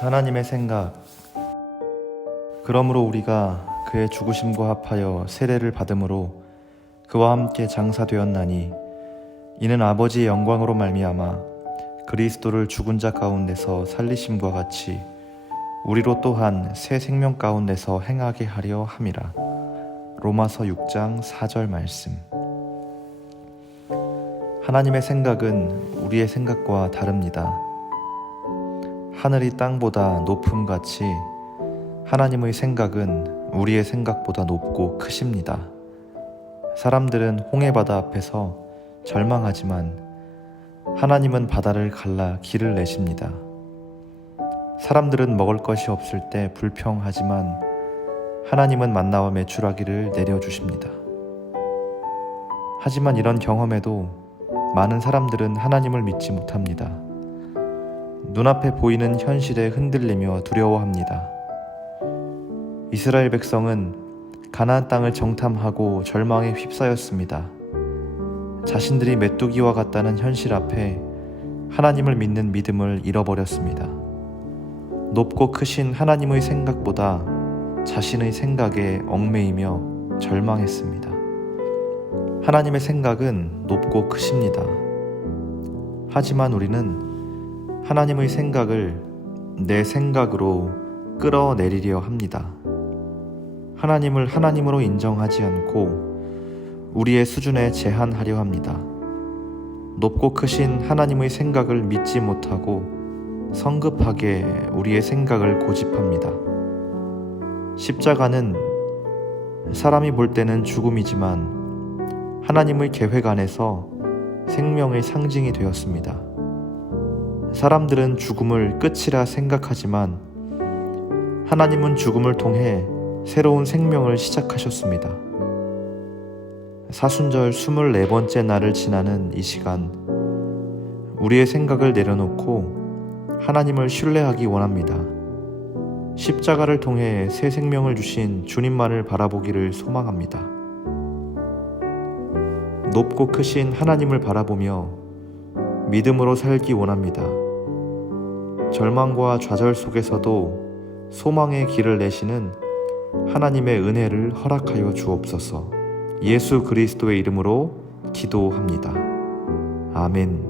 하나님의 생각. 그러므로 우리가 그의 죽으심과 합하여 세례를 받음으로 그와 함께 장사되었나니 이는 아버지의 영광으로 말미암아 그리스도를 죽은 자 가운데서 살리심과 같이 우리로 또한 새 생명 가운데서 행하게 하려 함이라. 로마서 6장 4절 말씀. 하나님의 생각은 우리의 생각과 다릅니다. 하늘이 땅보다 높음 같이 하나님의 생각은 우리의 생각보다 높고 크십니다. 사람들은 홍해바다 앞에서 절망하지만 하나님은 바다를 갈라 길을 내십니다. 사람들은 먹을 것이 없을 때 불평하지만 하나님은 만나와 메추라기를 내려주십니다. 하지만 이런 경험에도 많은 사람들은 하나님을 믿지 못합니다. 눈앞에 보이는 현실에 흔들리며 두려워합니다. 이스라엘 백성은 가나안 땅을 정탐하고 절망에 휩싸였습니다. 자신들이 메뚜기와 같다는 현실 앞에 하나님을 믿는 믿음을 잃어버렸습니다. 높고 크신 하나님의 생각보다 자신의 생각에 얽매이며 절망했습니다. 하나님의 생각은 높고 크십니다. 하지만 우리는 하나님의 생각을 내 생각으로 끌어내리려 합니다. 하나님을 하나님으로 인정하지 않고 우리의 수준에 제한하려 합니다. 높고 크신 하나님의 생각을 믿지 못하고 성급하게 우리의 생각을 고집합니다. 십자가는 사람이 볼 때는 죽음이지만 하나님의 계획 안에서 생명의 상징이 되었습니다. 사람들은 죽음을 끝이라 생각하지만 하나님은 죽음을 통해 새로운 생명을 시작하셨습니다. 사순절 24번째 날을 지나는 이 시간, 우리의 생각을 내려놓고 하나님을 신뢰하기 원합니다. 십자가를 통해 새 생명을 주신 주님만을 바라보기를 소망합니다. 높고 크신 하나님을 바라보며 믿음으로 살기 원합니다. 절망과 좌절 속에서도 소망의 길을 내시는 하나님의 은혜를 허락하여 주옵소서. 예수 그리스도의 이름으로 기도합니다. 아멘.